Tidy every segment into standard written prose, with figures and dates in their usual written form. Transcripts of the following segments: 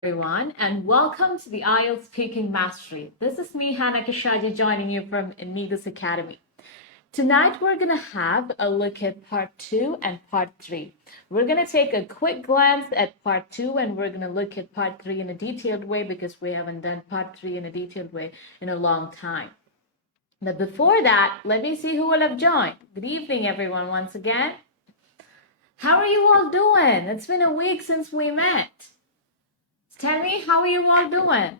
Everyone, and welcome to the IELTS Speaking Mastery. This is me, Hannah Kishaji, joining you from Neethus Academy. Tonight, we're going to have a look at part 2 and part 3. We're going to take a quick glance at part 2 and we're going to look at part 3 in a detailed way because we haven't done part 3 in a detailed way in a long time. But before that, let me see who will have joined. Good evening, everyone, once again. How are you all doing? It's been a week since we met. Tell me, how are you all doing?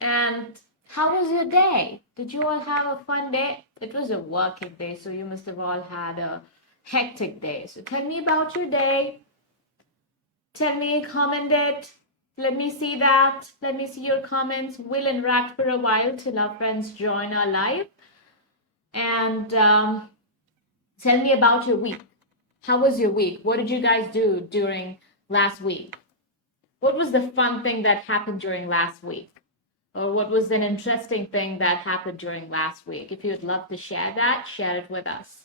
And how was your day? Did you all have a fun day? It was a working day, so you must have all had a hectic day. So tell me about your day. Tell me, comment it. Let me see that. Let me see your comments. We'll interact for a while till our friends join our live. And tell me about your week. How was your week? What did you guys do during last week? What was the fun thing that happened during last week? Or what was an interesting thing that happened during last week? If you'd love to share that, share it with us.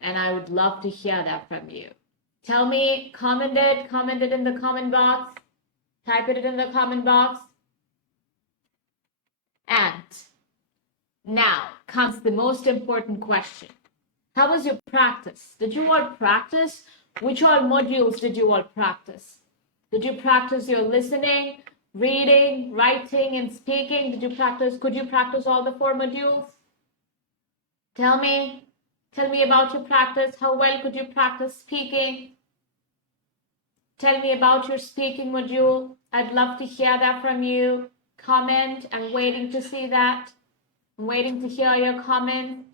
And I would love to hear that from you. Tell me, comment it in the comment box. Type it in the comment box. And now comes the most important question. How was your practice? Did you all practice? Which all modules did you all practice? Did you practice your listening, reading, writing, and speaking? Could you practice all the 4 modules? Tell me about your practice. How well could you practice speaking? Tell me about your speaking module. I'd love to hear that from you. Comment. I'm waiting to see that. I'm waiting to hear your comments.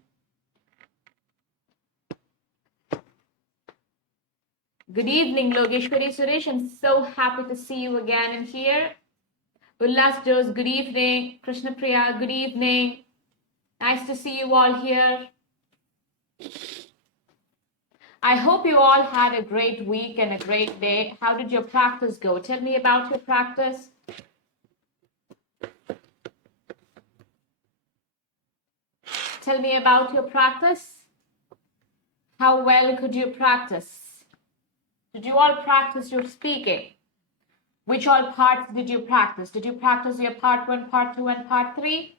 Good evening, 𝐿ogeshwari Suresh. I'm so happy to see you again in here. Ullas Jose, good evening. Krishna Priya, good evening. Nice to see you all here. I hope you all had a great week and a great day. How did your practice go? Tell me about your practice. Tell me about your practice. How well could you practice? Did you all practice your speaking? Which all parts did you practice? Did you practice your part 1, part 2, and part 3?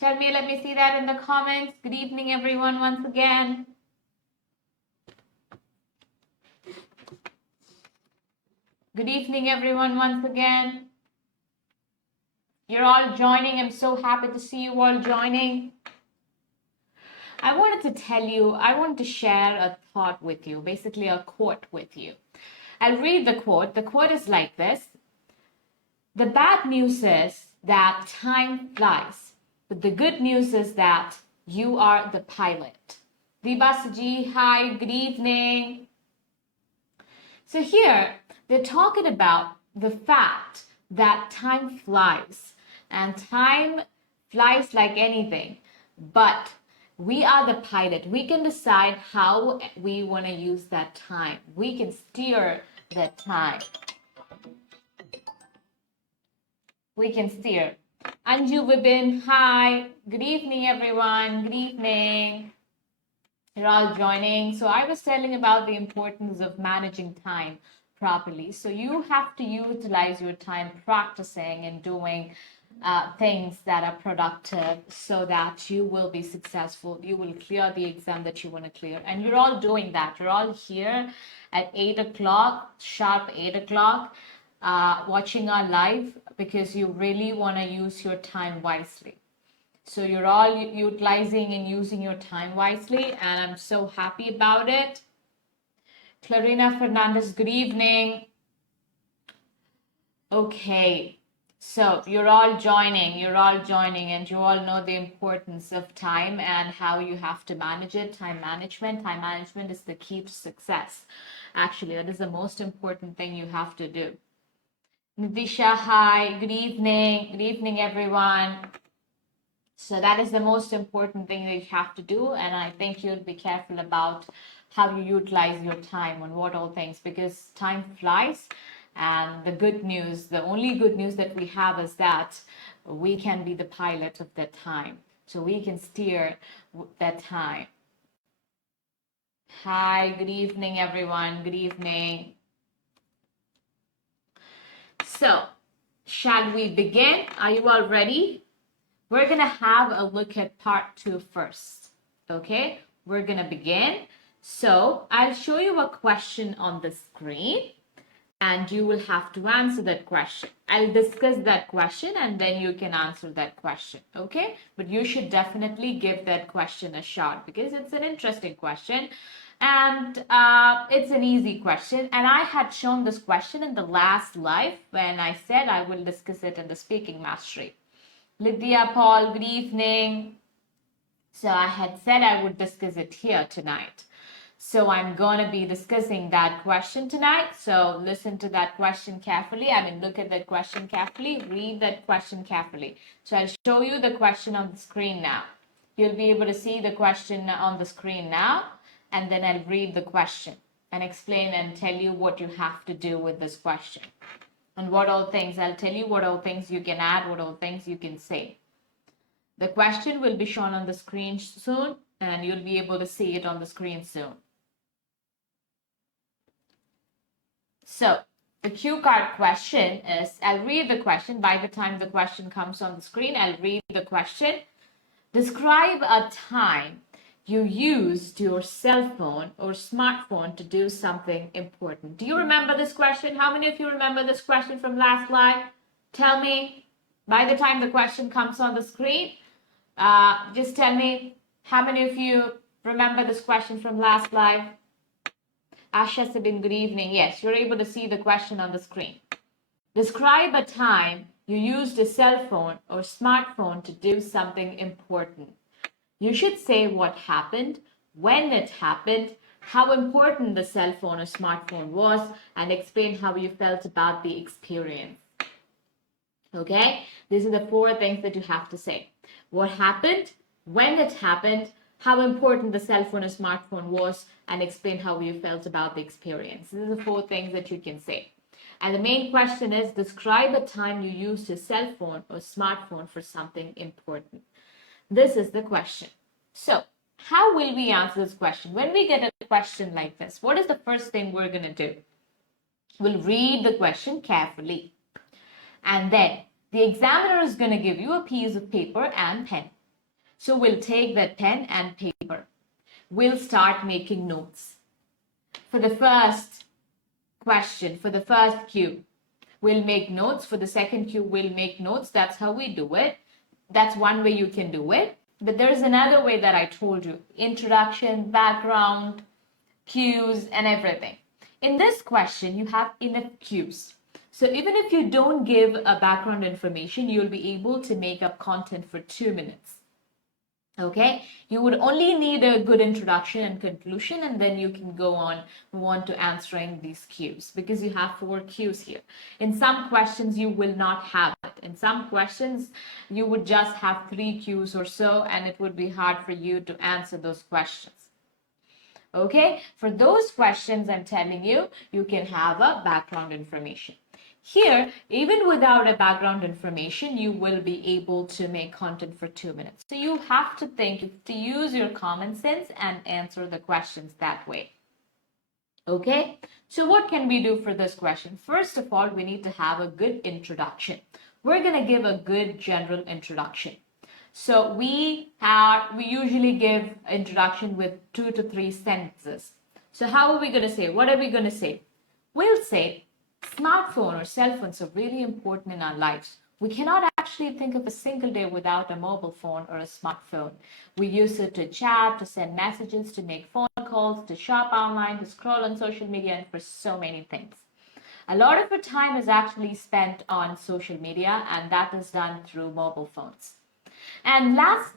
Tell me, let me see that in the comments. Good evening, everyone, once again. Good evening, everyone, once again. You're all joining. I'm so happy to see you all joining. I wanted to share a thought with you, basically a quote with you. I'll read the quote. The quote is like this. The bad news is that time flies, but the good news is that you are the pilot. 𝗍𝐵𝐴𝐺, hi, good evening. So here, they're talking about the fact that time flies, and time flies like anything, but we are the pilot. We can decide how we want to use that time. We can steer that time. We can steer. Anju Vibin, hi. Good evening, everyone. Good evening. You're all joining. So I was telling about the importance of managing time properly. So you have to utilize your time practicing and doing things that are productive so that you will be successful. You will clear the exam that you want to clear. And you're all doing that. You're all here at 8 o'clock, sharp 8 o'clock, watching our live because you really want to use your time wisely. So you're all utilizing and using your time wisely, and I'm so happy about it. Clarina Fernandez, good evening. Okay. So you're all joining, and you all know the importance of time and how you have to manage it. Time management is the key to success. Actually, that is the most important thing you have to do. Nidisha, hi, good evening, everyone. So that is the most important thing that you have to do, and I think you'll be careful about how you utilize your time on what all things, because time flies. And the only good news that we have is that we can be the pilot of that time. So we can steer that time. Hi, good evening, everyone. Good evening. So, shall we begin? Are you all ready? We're going to have a look at part 2 first. Okay, we're going to begin. So, I'll show you a question on the screen and you will have to answer that question. I'll discuss that question and then you can answer that question. Okay, but you should definitely give that question a shot because it's an interesting question. And it's an easy question. And I had shown this question in the last live when I said I will discuss it in the speaking mastery. Lydia, Paul, good evening. So I had said I would discuss it here tonight. So I'm going to be discussing that question tonight. So listen to that question carefully. Look at that question carefully. Read that question carefully. So I'll show you the question on the screen now. You'll be able to see the question on the screen now. And then I'll read the question and explain and tell you what you have to do with this question. And what all things, I'll tell you what all things you can add, what all things you can say. The question will be shown on the screen soon, and you'll be able to see it on the screen soon. So, the cue card question is, I'll read the question. By the time the question comes on the screen, I'll read the question. Describe a time you used your cell phone or smartphone to do something important. Do you remember this question? How many of you remember this question from last live? Tell me, by the time the question comes on the screen, just tell me how many of you remember this question from last live? Asha Sabin, good evening. Yes, you're able to see the question on the screen. Describe a time you used a cell phone or smartphone to do something important. You should say what happened, when it happened, how important the cell phone or smartphone was, and explain how you felt about the experience. Okay, these are the 4 things that you have to say. What happened, when it happened, how important the cell phone or smartphone was, and explain how you felt about the experience. These are the 4 things that you can say. And the main question is, describe a time you used your cell phone or smartphone for something important. This is the question. So, how will we answer this question? When we get a question like this, what is the first thing we're going to do? We'll read the question carefully. And then the examiner is going to give you a piece of paper and pen. So we'll take that pen and paper. We'll start making notes. For the first question, for the first cue, we'll make notes. For the second cue, we'll make notes. That's how we do it. That's one way you can do it. But there's another way that I told you. Introduction, background, cues, and everything. In this question, you have enough cues. So even if you don't give a background information, you'll be able to make up content for 2 minutes. Okay, you would only need a good introduction and conclusion, and then you can move on to answering these cues because you have 4 cues here. In some questions, you will not have it. In some questions, you would just have 3 cues or so, and it would be hard for you to answer those questions. Okay, for those questions, I'm telling you, you can have a background information. Here, even without a background information, you will be able to make content for 2 minutes. So you have to think, to use your common sense and answer the questions that way. Okay, so what can we do for this question? First of all, we need to have a good introduction. We're going to give a good general introduction. So we usually give introduction with 2 to 3 sentences. So how are we going to say? What are we going to say? We'll say, smartphone or cell phones are really important in our lives. We cannot actually think of a single day without a mobile phone or a smartphone. We use it to chat, to send messages, to make phone calls, to shop online, to scroll on social media, and for so many things. A lot of our time is actually spent on social media, and that is done through mobile phones. And about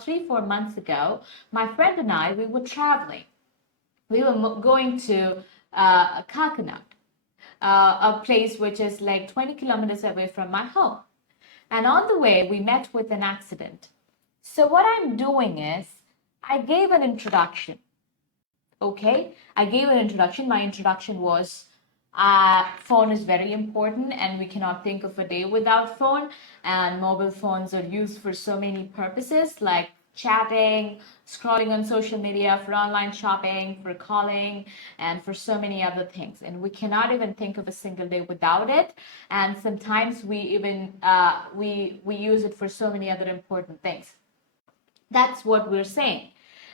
3-4 months ago, my friend and I, we were traveling. We were going to Kakinada, a place which is like 20 kilometers away from my home. And on the way, we met with an accident. So what I'm doing is, I gave an introduction. Okay, I gave an introduction. My introduction was, phone is very important and we cannot think of a day without phone. And mobile phones are used for so many purposes like chatting, scrolling on social media, for online shopping, for calling, and for so many other things. And we cannot even think of a single day without it. And sometimes we even we use it for so many other important things. That's what we're saying.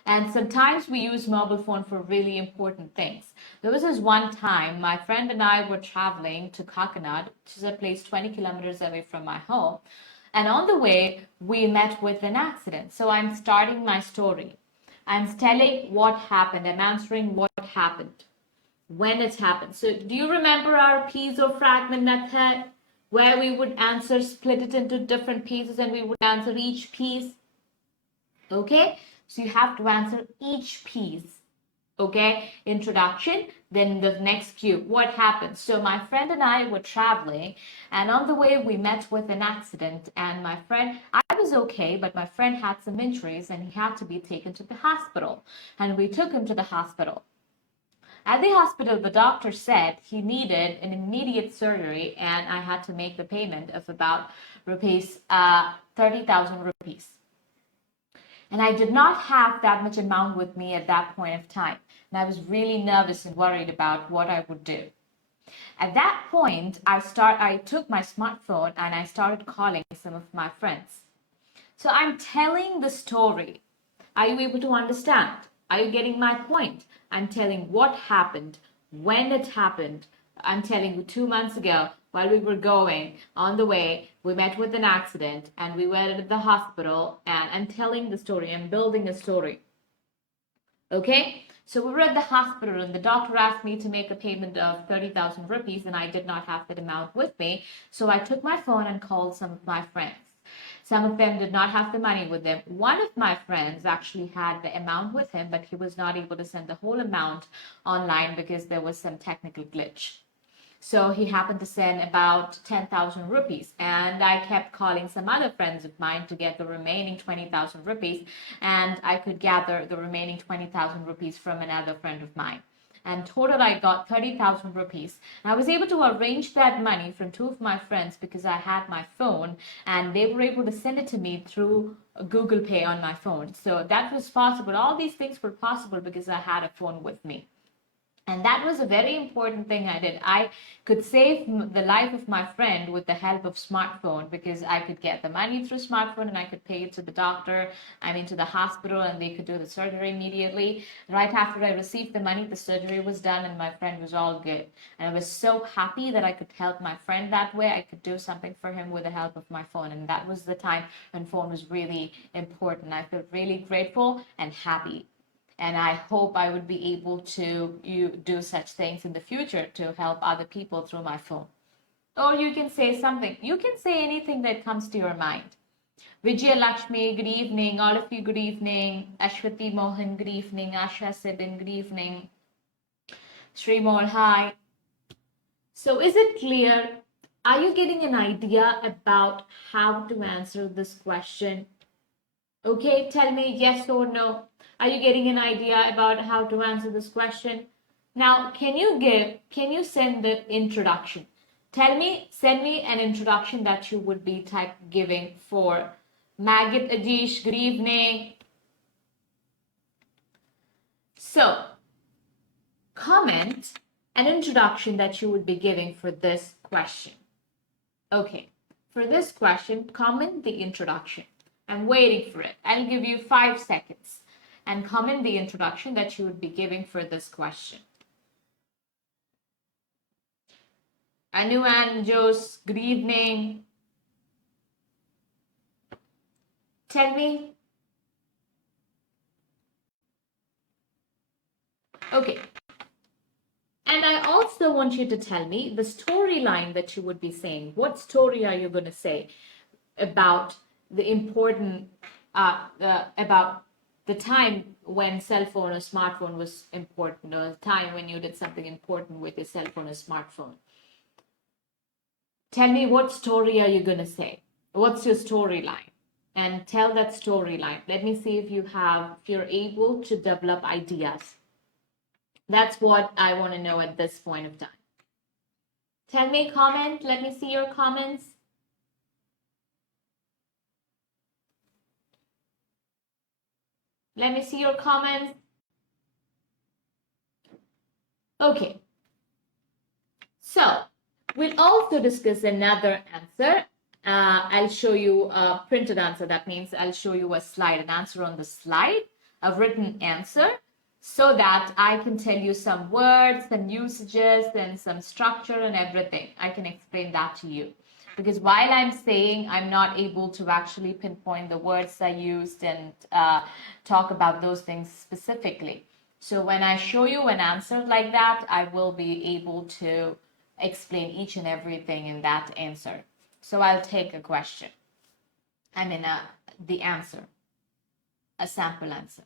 And sometimes we use mobile phone for really important things. There was this one time my friend and I were traveling to Kakinad, which is a place 20 kilometers away from my home. And on the way, we met with an accident. So I'm starting my story. I'm telling what happened. I'm answering what happened, when it happened. So do you remember our piece or fragment method where we would answer, split it into different pieces and we would answer each piece? Okay, so you have to answer each piece. Okay, introduction, then the next cue. What happened? So my friend and I were traveling, and on the way we met with an accident, and my friend, I was okay, but my friend had some injuries and he had to be taken to the hospital, and we took him to the hospital. At the hospital, the doctor said he needed an immediate surgery, and I had to make the payment of about rupees 30,000 rupees. And I did not have that much amount with me at that point of time. And I was really nervous and worried about what I would do. At that point, I took my smartphone and I started calling some of my friends. So I'm telling the story. Are you able to understand? Are you getting my point? I'm telling what happened, when it happened. I'm telling you 2 months ago, while we were going on the way, we met with an accident and we were at the hospital, and I'm telling the story. I'm building a story. Okay, so we were at the hospital and the doctor asked me to make a payment of 30,000 rupees and I did not have that amount with me. So I took my phone and called some of my friends. Some of them did not have the money with them. One of my friends actually had the amount with him, but he was not able to send the whole amount online because there was some technical glitch. So he happened to send about 10,000 rupees, and I kept calling some other friends of mine to get the remaining 20,000 rupees, and I could gather the remaining 20,000 rupees from another friend of mine. And total, I got 30,000 rupees. And I was able to arrange that money from two of my friends because I had my phone, and they were able to send it to me through Google Pay on my phone. So that was possible. All these things were possible because I had a phone with me. And that was a very important thing I did. I could save the life of my friend with the help of smartphone because I could get the money through smartphone and I could pay it to the doctor, to the hospital, and they could do the surgery immediately. Right after I received the money, the surgery was done and my friend was all good. And I was so happy that I could help my friend that way. I could do something for him with the help of my phone. And that was the time when phone was really important. I felt really grateful and happy. And I hope I would be able to do such things in the future to help other people through my phone. Or you can say something. You can say anything that comes to your mind. Vijay Lakshmi, good evening. All of you, good evening. Ashwati Mohan, good evening. Asha Sibin, good evening. Srimol, hi. So is it clear? Are you getting an idea about how to answer this question? Okay, tell me yes or no. Are you getting an idea about how to answer this question? Now, can you send the introduction? Send me an introduction that you would be giving for Maggot Ajish, good evening. So, comment an introduction that you would be giving for this question. Okay, for this question, comment the introduction. I'm waiting for it. I'll give you 5 seconds and comment the introduction that you would be giving for this question. Anu and Jose, good evening. Tell me. Okay. And I also want you to tell me the storyline that you would be saying. What story are you going to say about the important, about the time when cell phone or smartphone was important, or the time when you did something important with your cell phone or smartphone? Tell me, what story are you going to say? What's your storyline? And tell that storyline. Let me see if you're able to develop ideas. That's what I want to know at this point of time. Tell me, comment. Let me see your comments. Let me see your comments. Okay. So we'll also discuss another answer. I'll show you a printed answer. That means I'll show you a slide, an answer on the slide, a written answer, so that I can tell you some words, some usages, and some structure and everything. I can explain that to you. Because while I'm saying, I'm not able to actually pinpoint the words I used and talk about those things specifically. So when I show you an answer like that, I will be able to explain each and everything in that answer. So I'll take a question. The answer, a sample answer.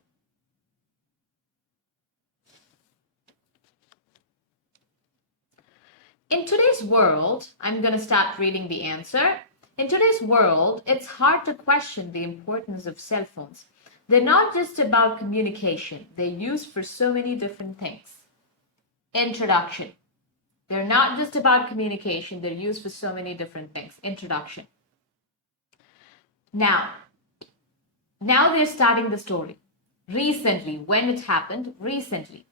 In today's world, I'm going to start reading the answer. In today's world, it's hard to question the importance of cell phones. They're not just about communication. They're used for so many different things. Introduction. They're not just about communication. They're used for so many different things. Introduction. Now they're starting the story. Recently, when it happened, recently,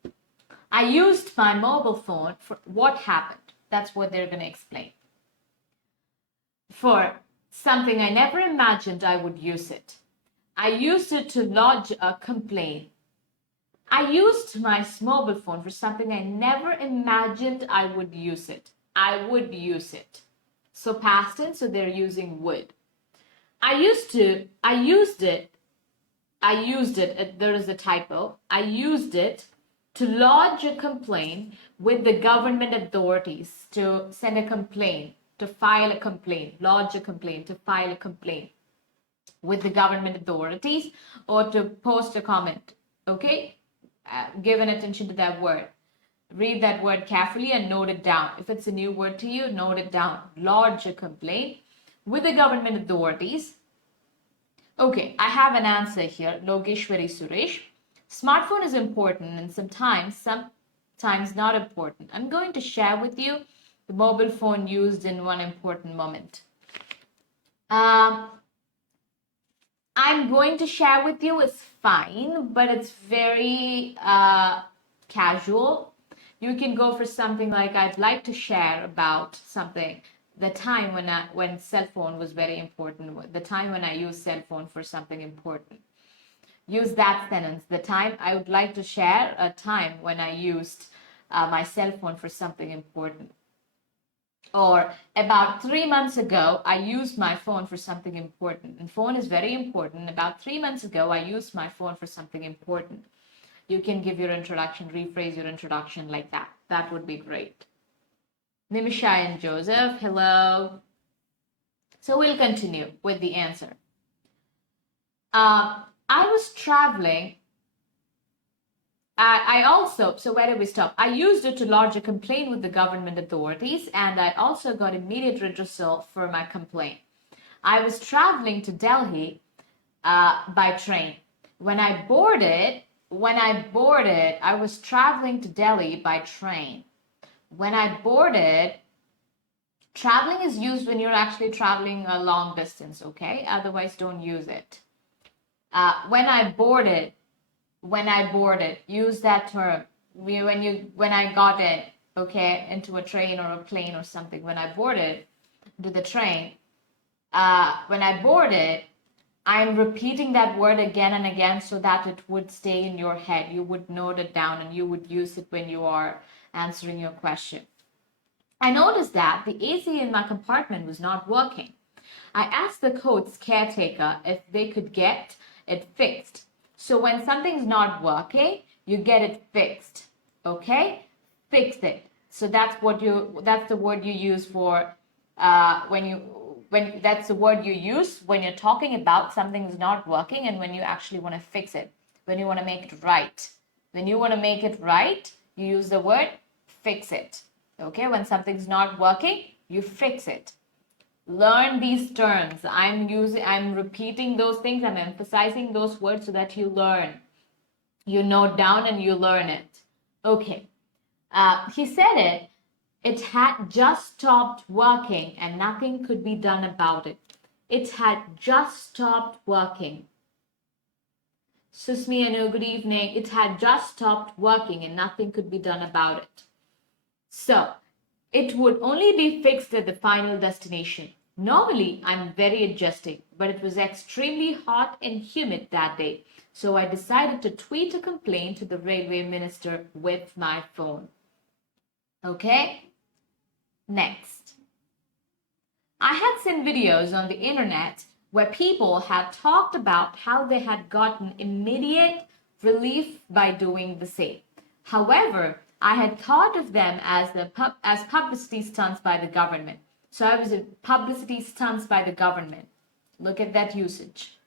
I used my mobile phone for what happened. That's what they're going to explain. For something I never imagined I would use it. I used it to lodge a complaint. I used my mobile phone for something I never imagined I would use it. I would use it. So past tense, so they're using would. I used it, there is a typo. I used it to lodge a complaint with the government authorities, to send a complaint, to file a complaint, lodge a complaint, to file a complaint with the government authorities, or to post a comment. Okay? Give an attention to that word. Read that word carefully and note it down. If it's a new word to you, note it down. Lodge a complaint with the government authorities. Okay, I have an answer here. Logeshwari Suresh. Smartphone is important and sometimes not important. I'm going to share with you the mobile phone used in one important moment. I'm going to share with you is fine, but it's very casual. You can go for something like, I'd like to share about something, the time when cell phone was very important, the time when I used cell phone for something important. Use that sentence. The time, I would like to share a time when I used my cell phone for something important. Or about 3 months ago, I used my phone for something important. And phone is very important. About 3 months ago, I used my phone for something important. You can give your introduction, rephrase your introduction like that. That would be great. Nimisha and Joseph, hello. So we'll continue with the answer. I was traveling. So where did we stop? I used it to lodge a complaint with the government authorities, and I also got immediate redressal for my complaint. I was traveling to Delhi by train. When I boarded, I was traveling to Delhi by train. When I boarded, traveling is used when you're actually traveling a long distance, okay? Otherwise, don't use it. When I boarded, use that term. When I got in, okay, into a train or a plane or something, when I boarded to the train, when I boarded, I'm repeating that word again and again so that it would stay in your head. You would note it down and you would use it when you are answering your question. I noticed that the AC in my compartment was not working. I asked the coach's caretaker if they could get it fixed. So when something's not working, you get it fixed. Okay? Fix it. So that's the word you use for that's the word you use when you're talking about something is not working and when you actually want to fix it, when you want to make it right. When you want to make it right, you use the word fix it. Okay? When something's not working, you fix it. Learn these terms. I'm repeating those things. I'm emphasizing those words so that you learn. You note down and you learn it. Okay. He said it had just stopped working and nothing could be done about it. It had just stopped working. Susmi, I know, good evening. It had just stopped working and nothing could be done about it. So, it would only be fixed at the final destination. Normally, I'm very adjusting, but it was extremely hot and humid that day. So I decided to tweet a complaint to the railway minister with my phone. Okay? Next. I had seen videos on the internet where people had talked about how they had gotten immediate relief by doing the same. However, I had thought of them as publicity stunts by the government. So I was in publicity stunts by the government. Look at that usage.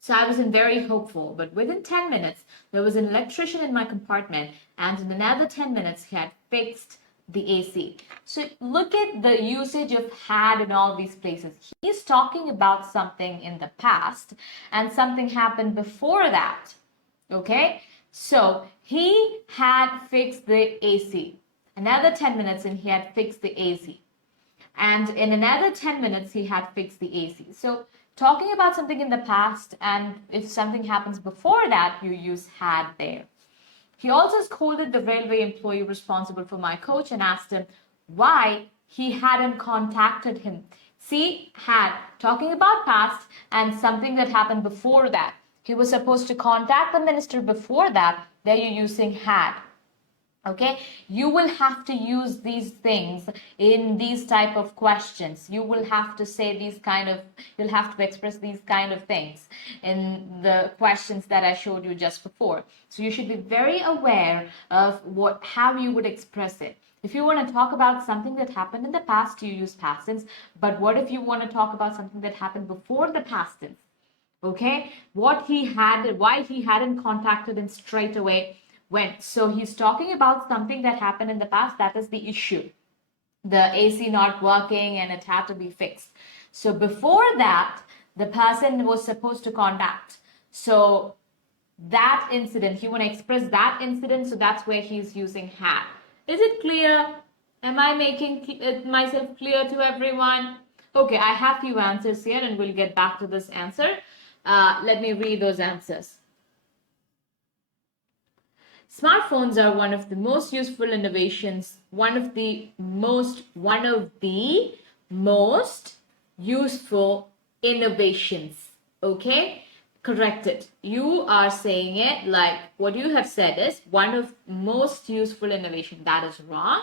So I wasn't very hopeful, but within 10 minutes, there was an electrician in my compartment, and in another 10 minutes, he had fixed the AC. So look at the usage of had in all these places. He's talking about something in the past, and something happened before that. Okay? So he had fixed the AC. Another 10 minutes, and he had fixed the AC. And in another 10 minutes, he had fixed the AC. So talking about something in the past, and if something happens before that, you use had there. He also scolded the railway employee responsible for my coach and asked him why he hadn't contacted him. See, had, talking about past and something that happened before that. He was supposed to contact the minister before that. There you're using had. Okay, you will have to use these things in these type of questions. You will have to say these kind of, you'll have to express these kind of things in the questions that I showed you just before. So you should be very aware of how you would express it. If you want to talk about something that happened in the past, you use past tense. But what if you want to talk about something that happened before the past tense? Okay, why he hadn't contacted him straight away. So he's talking about something that happened in the past. That is the issue. The AC not working and it had to be fixed. So before that, the person was supposed to contact. So that incident, you want to express that incident. So that's where he's using had. Is it clear? Am I making myself clear to everyone? Okay, I have few answers here and we'll get back to this answer. Let me read those answers. Smartphones are one of the most useful innovations, one of the most useful innovations. Okay, correct it. You are saying it like what you have said is one of most useful innovation. That is wrong.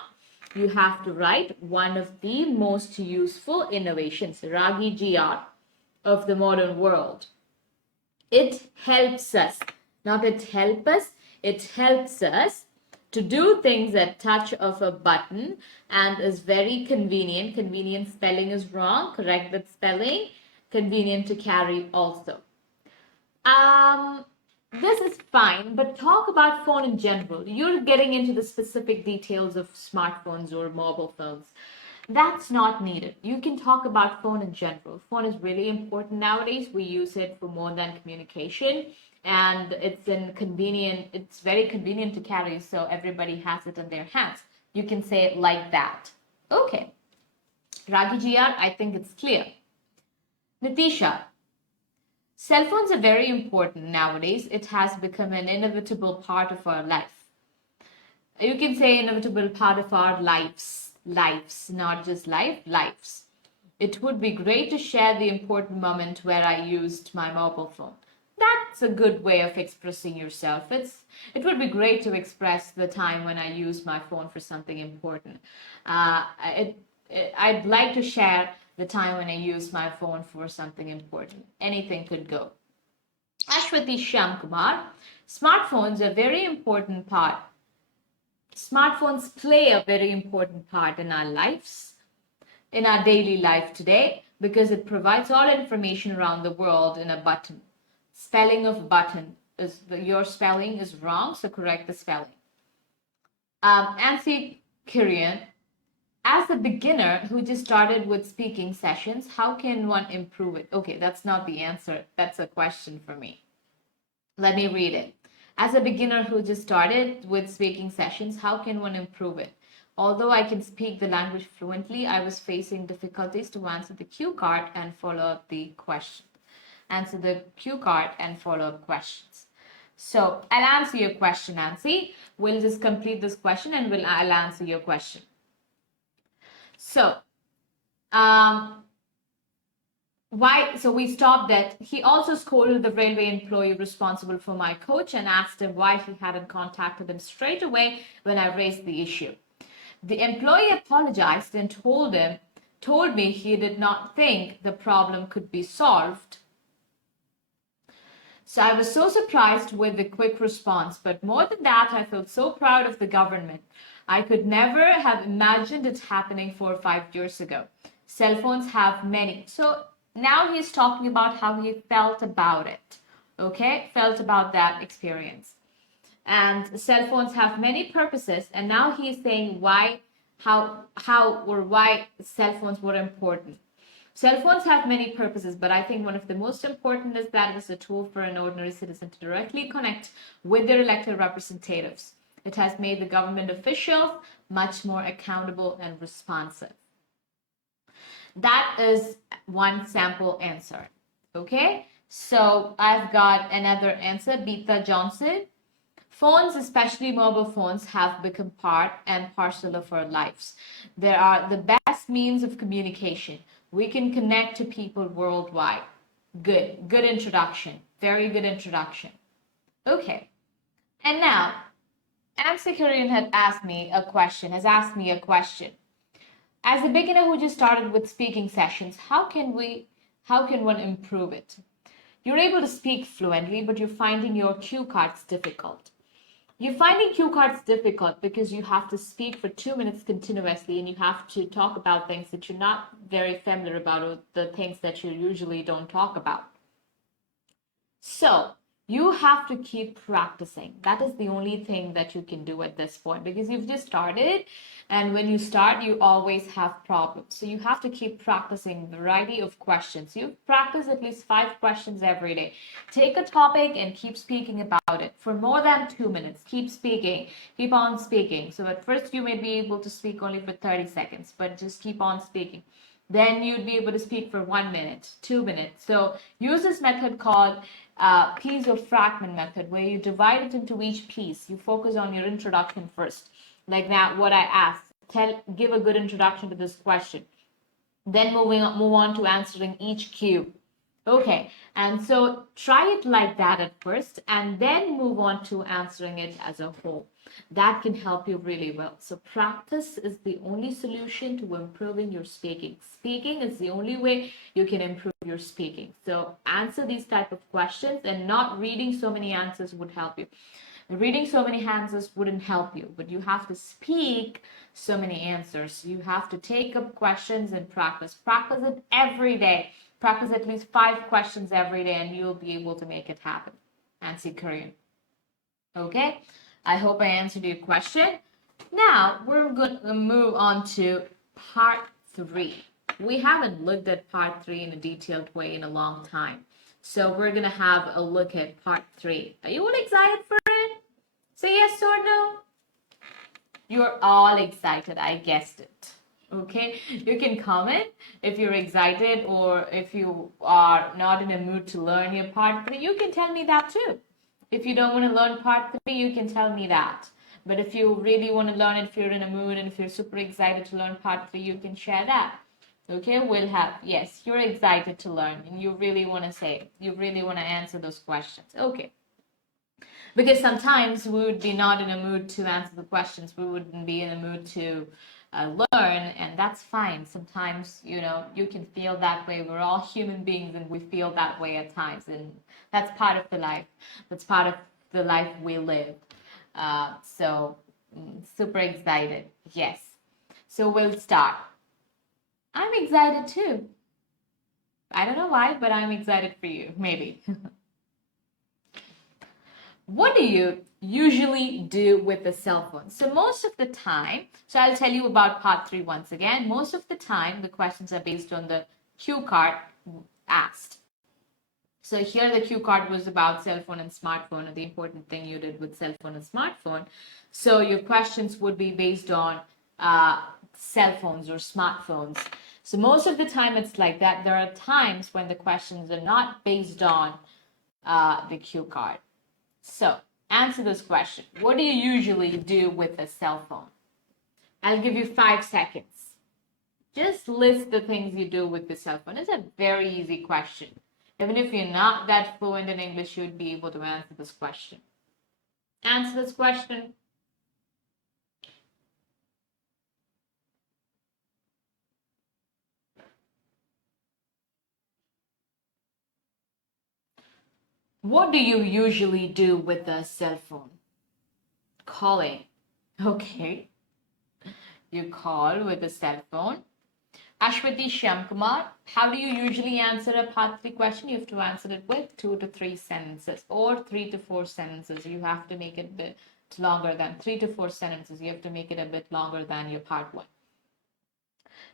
You have to write one of the most useful innovations, 𝐷𝐺r, of the modern world. It helps us, not it help us. It helps us to do things at touch of a button and is very convenient. Convenient spelling is wrong. Correct that spelling. Convenient to carry also. This is fine, but talk about phone in general. You're getting into the specific details of smartphones or mobile phones. That's not needed. You can talk about phone in general. Phone is really important nowadays. We use it for more than communication. And it's very convenient to carry, so everybody has it in their hands. You can say it like that. Okay. 𝐷𝐺r, I think it's clear. Nitisha, cell phones are very important nowadays. It has become an inevitable part of our life. You can say inevitable part of our lives, not just lives. It would be great to share the important moment where I used my mobile phone. That's a good way of expressing yourself. It would be great to express the time when I used my phone for something important. I'd like to share the time when I used my phone for something important. Anything could go. Ashwati Shyamkumar, smartphones are very important part. Smartphones play a very important part in our lives, in our daily life today, because it provides all information around the world in a button. Spelling of button your spelling is wrong, so correct the spelling. Nancy Kirian, as a beginner who just started with speaking sessions, how can one improve it? Okay, that's not the answer. That's a question for me. Let me read it. As a beginner who just started with speaking sessions, how can one improve it? Although I can speak the language fluently, I was facing difficulties to answer the cue card and follow up the question. Answer the cue card and follow up questions. So I'll answer your question, Nancy. We'll just complete this question and I'll answer your question. So, so we stopped that. He also scolded the railway employee responsible for my coach and asked him why he hadn't contacted him straight away when I raised the issue. The employee apologized and told me he did not think the problem could be solved. So I was so surprised with the quick response, but more than that, I felt so proud of the government. I could never have imagined it happening 4 or 5 years ago. Cell phones have many. So now he's talking about how he felt about it. Okay, felt about that experience. And cell phones have many purposes. And now he's saying why cell phones were important. Cell phones have many purposes, but I think one of the most important is that it is a tool for an ordinary citizen to directly connect with their elected representatives. It has made the government officials much more accountable and responsive. That is one sample answer. Okay, so I've got another answer, Beatha Johnson. Phones, especially mobile phones, have become part and parcel of our lives. They are the best means of communication. We can connect to people worldwide. Good introduction. Very good introduction. Okay. And now, 𝐴𝐶 has asked me a question. As a beginner who just started with speaking sessions, how can one improve it? You're able to speak fluently, but you're finding your cue cards difficult. You're finding cue cards difficult because you have to speak for 2 minutes continuously and you have to talk about things that you're not very familiar about or the things that you usually don't talk about. So you have to keep practicing. That is the only thing that you can do at this point because you've just started, and when you start, you always have problems. So you have to keep practicing a variety of questions. You practice at least 5 questions every day. Take a topic and keep speaking about it for more than 2 minutes. Keep speaking, keep on speaking. So at first you may be able to speak only for 30 seconds, but just keep on speaking. Then you'd be able to speak for 1 minute, 2 minutes. So use this method called piece or fragment method, where you divide it into each piece. You focus on your introduction first. Like that, what I asked, give a good introduction to this question. Then move on to answering each cue. Okay, and so try it like that at first, and then move on to answering it as a whole. That can help you really well. So practice is the only solution to improving your speaking. Speaking is the only way you can improve your speaking. So answer these type of questions, and not reading so many answers would help you. Reading so many answers wouldn't help you, but you have to speak so many answers. You have to take up questions and practice. Practice it every day. Practice at least 5 questions every day, and you'll be able to make it happen. 𝐴𝐶. Okay, I hope I answered your question. Now we're going to move on to part 3. We haven't looked at part 3 in a detailed way in a long time. So we're going to have a look at part 3. Are you all excited for it? Say yes or no. You're all excited. I guessed it. Okay, you can comment if you're excited, or if you are not in a mood to learn your part 3, you can tell me that too. If you don't want to learn part 3, you can tell me that. But if you really want to learn it, if you're in a mood and if you're super excited to learn part 3, you can share that. Okay, we'll have, yes, you're excited to learn and you really want to answer those questions. Okay. Because sometimes we would be not in a mood to answer the questions. We wouldn't be in a mood to learn, and that's fine. Sometimes, you can feel that way. We're all human beings and we feel that way at times, and that's part of the life. That's part of the life we live. So super excited. Yes. So we'll start. I'm excited too. I don't know why, but I'm excited for you, maybe. What do you usually do with a cell phone? So most of the time, so I'll tell you about part 3 once again. Most of the time, the questions are based on the cue card asked. So here the cue card was about cell phone and smartphone, and the important thing you did with cell phone and smartphone. So your questions would be based on cell phones or smartphones. So most of the time it's like that. There are times when the questions are not based on the cue card. So answer this question. What do you usually do with a cell phone? I'll give you 5 seconds. Just list the things you do with the cell phone. It's a very easy question. Even if you're not that fluent in English, you would be able to answer this question. Answer this question. What do you usually do with a cell phone? Calling. Okay. You call with a cell phone. Ashwati Shyamkumar, how do you usually answer a part 3 question? You have to answer it with 2 to 3 sentences or 3 to 4 sentences. You have to make it a bit longer than 3 to 4 sentences. You have to make it a bit longer than your part 1.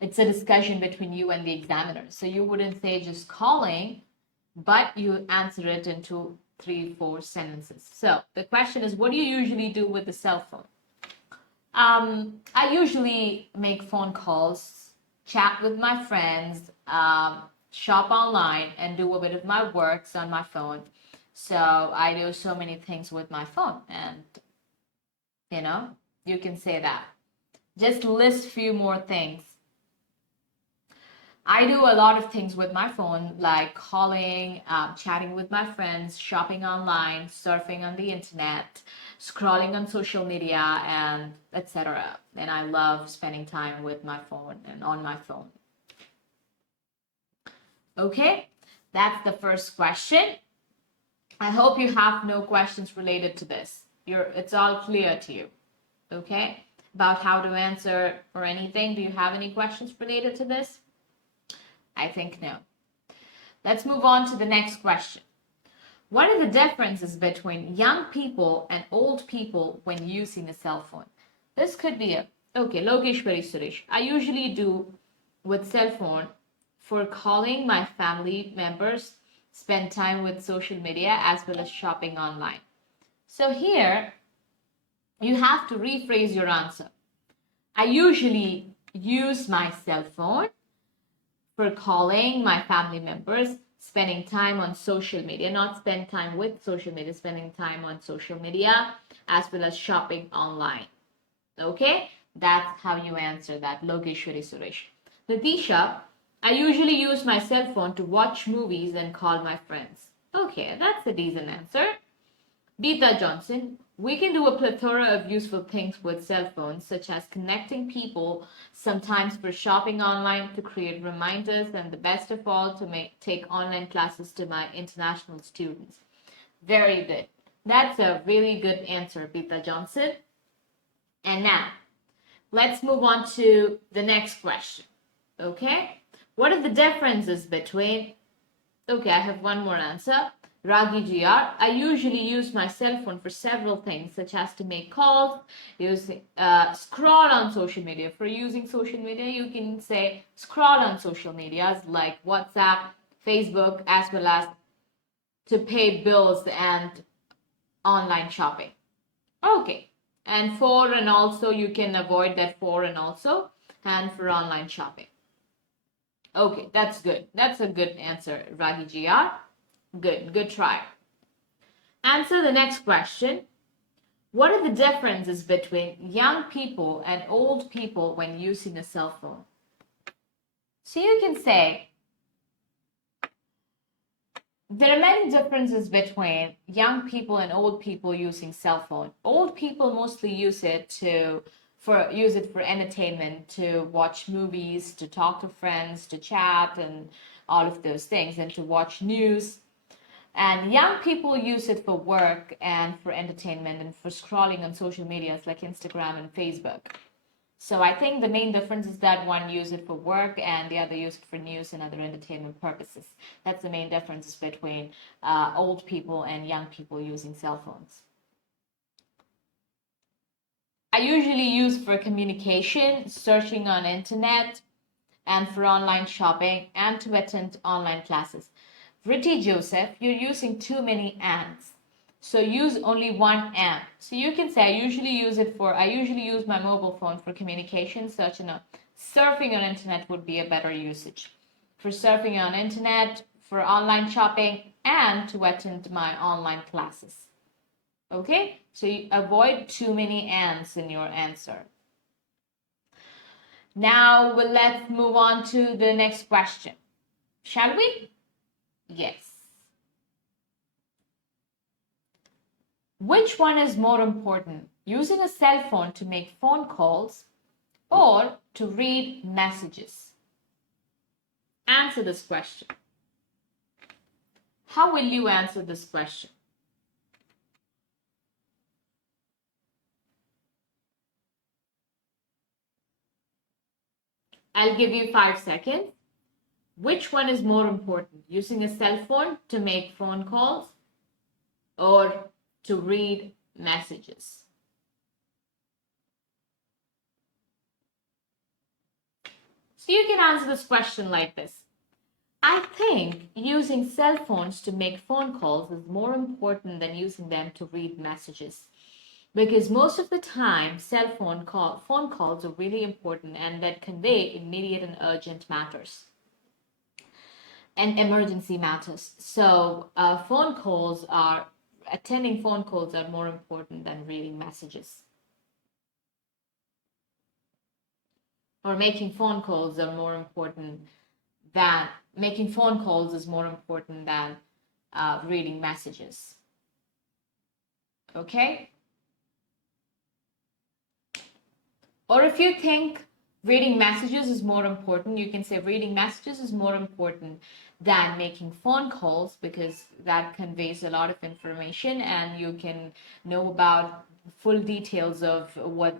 It's a discussion between you and the examiner. So you wouldn't say just calling, but you answer it into 3, 4 sentences. So the question is, what do you usually do with the cell phone? I usually make phone calls, chat with my friends, shop online, and do a bit of my works on my phone. So I do so many things with my phone, and you can say that. Just list few more things. I do a lot of things with my phone, like calling, chatting with my friends, shopping online, surfing on the internet, scrolling on social media, and etc. And I love spending time with my phone and on my phone. Okay, that's the first question. I hope you have no questions related to this. It's all clear to you, okay? About how to answer or anything. Do you have any questions related to this? I think no. Let's move on to the next question. What are the differences between young people and old people when using a cell phone? This could be okay, 𝐿𝐿𝐴𝐴𝐻𝐵𝐻 Suresh. I usually do with cell phone for calling my family members, spend time with social media, as well as shopping online. So here, you have to rephrase your answer. I usually use my cell phone for calling my family members, spending time on social media, not spend time with social media, spending time on social media, as well as shopping online. Okay, that's how you answer that, Logeshwari Suresh. Latisha, I usually use my cell phone to watch movies and call my friends. Okay, that's a decent answer. Deetha Johnson, we can do a plethora of useful things with cell phones, such as connecting people, sometimes for shopping online, to create reminders, and the best of all, to take online classes to my international students. Very good. That's a really good answer, Deetha Johnson. And now, let's move on to the next question. Okay? What are the differences between... Okay, I have one more answer. Ragi GR, I usually use my cell phone for several things, such as to make calls, scroll on social media. For using social media, you can say scroll on social medias like WhatsApp, Facebook, as well as to pay bills and online shopping. Okay, and for and also, you can avoid that for and also, and for online shopping. Okay, that's good. That's a good answer, Ragi GR. Good try. Answer the next question. What are the differences between young people and old people when using a cell phone? So you can say there are many differences between young people and old people using cell phone. Old people mostly use it for entertainment, to watch movies, to talk to friends, to chat, and all of those things, and to watch news. And young people use it for work and for entertainment and for scrolling on social medias like Instagram and Facebook. So I think the main difference is that one uses it for work and the other uses it for news and other entertainment purposes. That's the main difference between old people and young people using cell phones. I usually use for communication, searching on internet, and for online shopping, and to attend online classes. Ritti Joseph, you're using too many ands. So use only one and. So you can say I usually use my mobile phone for communication, surfing on internet would be a better usage. For surfing on internet, for online shopping, and to attend my online classes. Okay, so you avoid too many ands in your answer. Now let's move on to the next question. Shall we? Yes. Which one is more important? Using a cell phone to make phone calls or to read messages? Answer this question. How will you answer this question? I'll give you 5 seconds. Which one is more important? Using a cell phone to make phone calls or to read messages? So you can answer this question like this. I think using cell phones to make phone calls is more important than using them to read messages. Because most of the time, phone calls are really important and that convey immediate and urgent matters and emergency matters. So attending phone calls are more important than reading messages. Or making phone calls is more important than reading messages. Okay? Or if you think reading messages is more important, you can say reading messages is more important than making phone calls because that conveys a lot of information and you can know about full details of what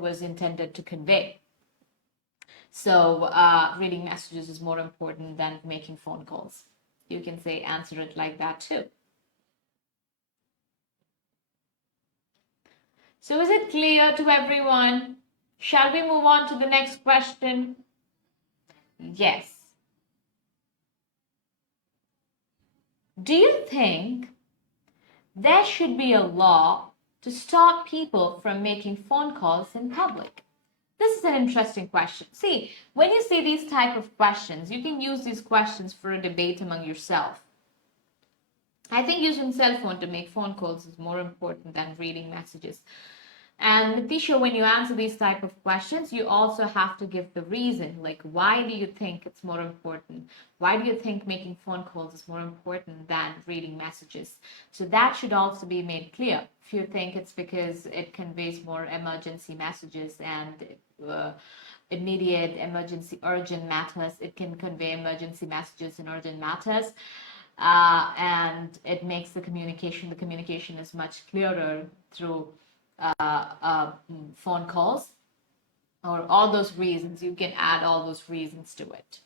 was intended to convey. So reading messages is more important than making phone calls. You can say answer it like that too. So is it clear to everyone? Shall we move on to the next question? Yes. Do you think there should be a law to stop people from making phone calls in public? This is an interesting question. See, when you see these type of questions, you can use these questions for a debate among yourself. I think using cell phone to make phone calls is more important than reading messages. And Neethu, when you answer these type of questions, you also have to give the reason, like why do you think it's more important? Why do you think making phone calls is more important than reading messages? So that should also be made clear. If you think it's because it conveys more emergency messages and immediate, emergency, urgent matters, it can convey emergency messages and urgent matters. And it makes the communication is much clearer through phone calls, or all those reasons. You can add all those reasons to it.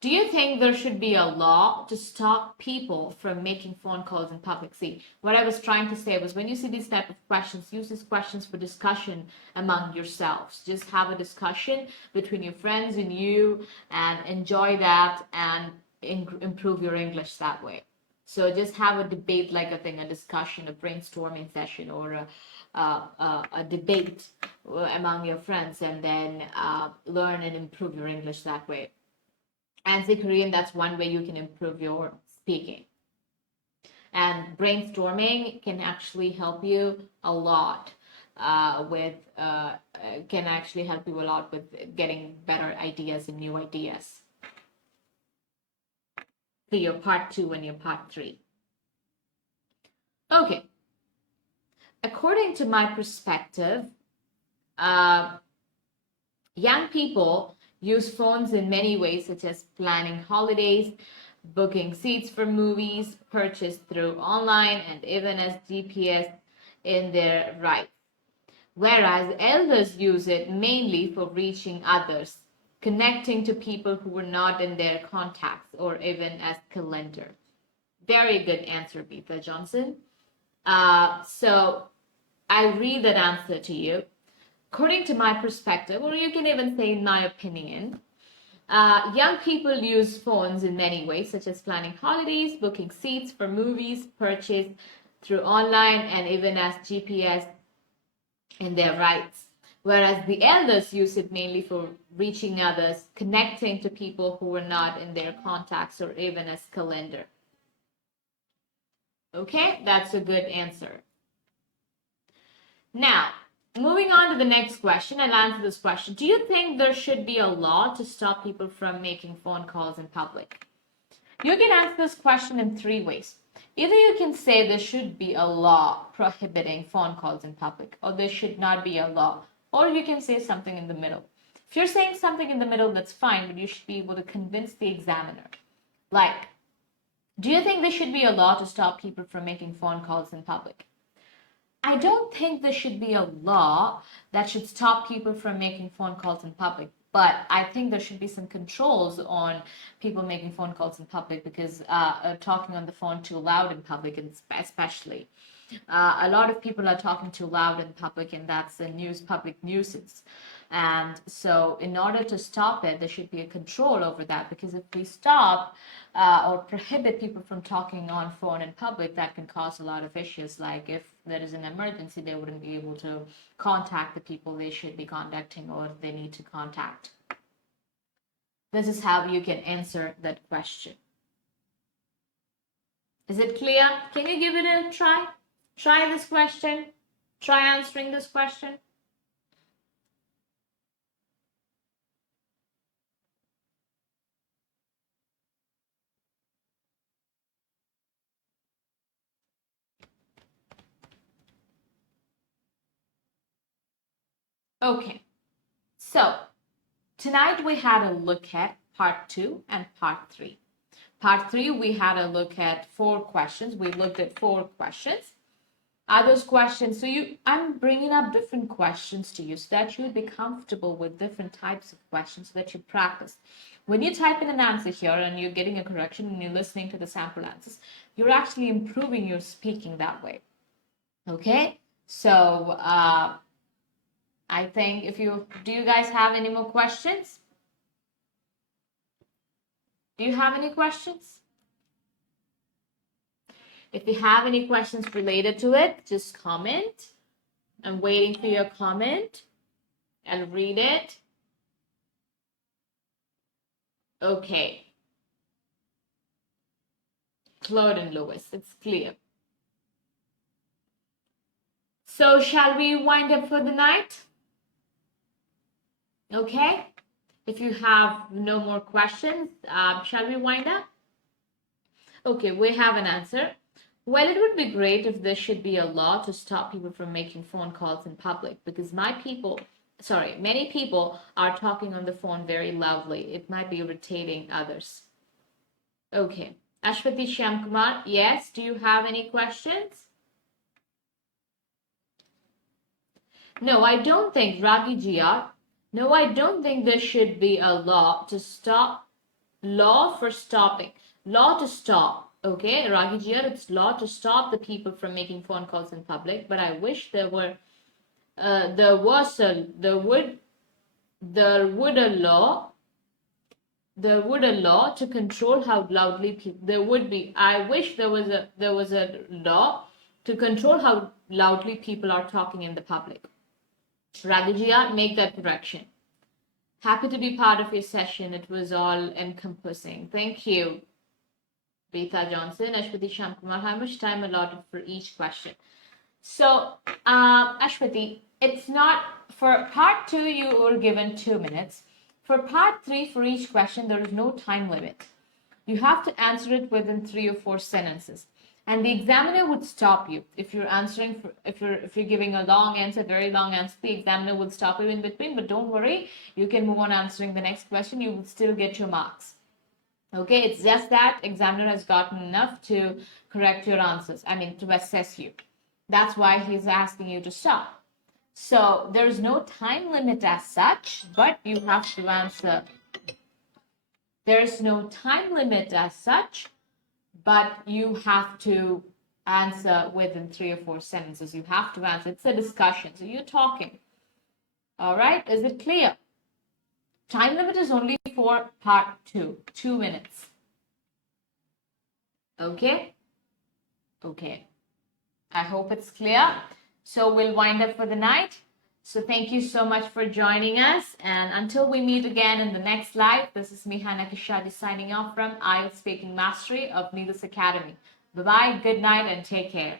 Do you think there should be a law to stop people from making phone calls in public? See, what I was trying to say was when you see these type of questions, use these questions for discussion among yourselves. Just have a discussion between your friends and you and enjoy that and improve your English that way. So just have a debate like a discussion, a brainstorming session, or a debate among your friends, and then learn and improve your English that way. And say Korean, that's one way you can improve your speaking. And brainstorming can actually help you a lot with getting better ideas and new ideas for your part 2 and your part 3. Okay. According to my perspective, young people use phones in many ways, such as planning holidays, booking seats for movies, purchased through online, and even as GPS in their rides. Whereas elders use it mainly for reaching others, connecting to people who were not in their contacts, or even as calendar. Very good answer, Beatha Johnson. So I read that answer to you. According to my perspective, or you can even say in my opinion, young people use phones in many ways, such as planning holidays, booking seats for movies, purchased through online, and even as GPS in their rides. Whereas the elders use it mainly for reaching others, connecting to people who were not in their contacts, or even as calendar. Okay, that's a good answer. Now, moving on to the next question, I'll answer this question. Do you think there should be a law to stop people from making phone calls in public? You can answer this question in three ways. Either you can say there should be a law prohibiting phone calls in public, or there should not be a law, or you can say something in the middle. If you're saying something in the middle, that's fine, but you should be able to convince the examiner. Like, do you think there should be a law to stop people from making phone calls in public? I don't think there should be a law that should stop people from making phone calls in public, but I think there should be some controls on people making phone calls in public, because talking on the phone too loud in public, especially. A lot of people are talking too loud in public, and that's a public nuisance. And so in order to stop it, there should be a control over that, because if we stop or prohibit people from talking on phone in public, that can cause a lot of issues. Like if there is an emergency, they wouldn't be able to contact the people they should be contacting or they need to contact. This is how you can answer that question. Is it clear? Can you give it a try? Try this question. Try answering this question. Okay, so tonight we had a look at part 2 and part 3. Part 3, we had a look at 4 questions. We looked at 4 questions. Are those questions, so I'm bringing up different questions to you so that you would be comfortable with different types of questions, so that you practice. When you type in an answer here and you're getting a correction and you're listening to the sample answers, you're actually improving your speaking that way. Okay, so I think do you guys have any more questions? Do you have any questions? If you have any questions related to it, just comment. I'm waiting for your comment. I'll read it. Okay. Claude and Lewis, it's clear. So shall we wind up for the night? Okay. If you have no more questions, shall we wind up? Okay, we have an answer. Well, it would be great if there should be a law to stop people from making phone calls in public, because many people are talking on the phone very loudly. It might be irritating others. Okay. Ashwati Shyamkumar, yes, do you have any questions? No, I don't think, Ragi Jia, no, I don't think there should be a law to stop, law to stop. Okay, Ragi Jia, it's law to stop the people from making phone calls in public, but I wish there would a law to control how loudly people, I wish there was a law to control how loudly people are talking in the public. Ragi Jia, make that correction. Happy to be part of your session. It was all encompassing. Thank you. Beta Johnson, Ashwati Shamkumar, how much time allotted for each question? So, Ashwati, it's not, for part 2, you were given 2 minutes. For part 3, for each question, there is no time limit. You have to answer it within 3 or 4 sentences. And the examiner would stop you. If you're answering, if you're giving a long answer, very long answer, the examiner will stop you in between, but don't worry, you can move on answering the next question. You will still get your marks. Okay, it's just that examiner has gotten enough to correct your answers, to assess you. That's why he's asking you to stop. So there is no time limit as such, but you have to answer. There is no time limit as such, but you have to answer within 3 or 4 sentences. You have to answer. It's a discussion, so you're talking. All right, is it clear? Time limit is only for part 2, 2 minutes. Okay? Okay. I hope it's clear. So we'll wind up for the night. So thank you so much for joining us. And until we meet again in the next live, this is me, 𝐻𝐻𝐻𝐻 signing off from IELTS Speaking Mastery of Neethus Academy. Bye-bye, good night, and take care.